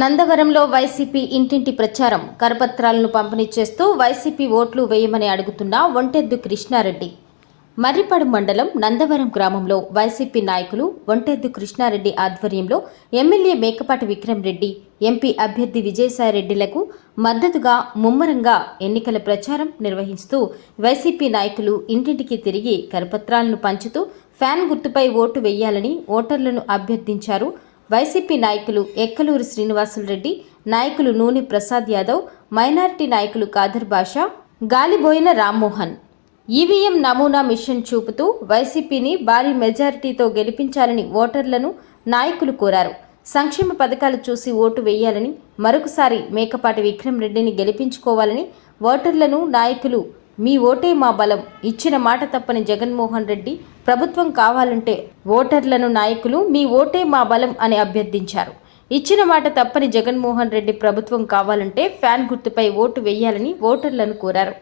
నందవరంలో YCP ఇంటింటి ప్రచారం. కరపత్రాలను పంపిణీ చేస్తూ వైసీపీ ఓట్లు వేయమని అడుగుతున్న ఒంటెద్దు కృష్ణారెడ్డి. మర్రిపాడు మండలం నందవరం గ్రామంలో వైసీపీ నాయకులు ఒంటెద్దు కృష్ణారెడ్డి ఆధ్వర్యంలో ఎమ్మెల్యే మేకపాటి విక్రమ్ రెడ్డి ఎంపీ అభ్యర్థి విజయసాయిరెడ్డిలకు మద్దతుగా ముమ్మరంగా ఎన్నికల ప్రచారం నిర్వహిస్తూ వైసీపీ నాయకులు ఇంటింటికి తిరిగి కరపత్రాలను పంచుతూ ఫ్యాన్ గుర్తుపై ఓటు వేయాలని ఓటర్లను అభ్యర్థించారు వైసీపీ నాయకులు ఎక్కలూరు శ్రీనివాసులు రెడ్డి నాయకులు నూని ప్రసాద్ యాదవ్ మైనారిటీ నాయకులు కాదర్ బాషా గాలిబోయిన రామ్మోహన్. ఈవీఎం నమూనా మిషన్ చూపుతూ వైసీపీని భారీ మెజారిటీతో గెలిపించాలని ఓటర్లను నాయకులు కోరారు. సంక్షేమ పథకాలు చూసి ఓటు వేయాలని మరొకసారి మేకపాటి విక్రమ్ రెడ్డిని గెలిపించుకోవాలని ఓటర్లను నాయకులు మీ ఓటే మా బలం. ఇచ్చిన మాట తప్పని జగన్మోహన్ రెడ్డి ప్రభుత్వం కావాలంటే ఓటర్లను నాయకులు మీ ఓటే మా బలం అని అభ్యర్థించారు. ఇచ్చిన మాట తప్పని జగన్మోహన్ రెడ్డి ప్రభుత్వం కావాలంటే ఫ్యాన్ గుర్తుపై ఓటు వేయాలని ఓటర్లను కోరారు.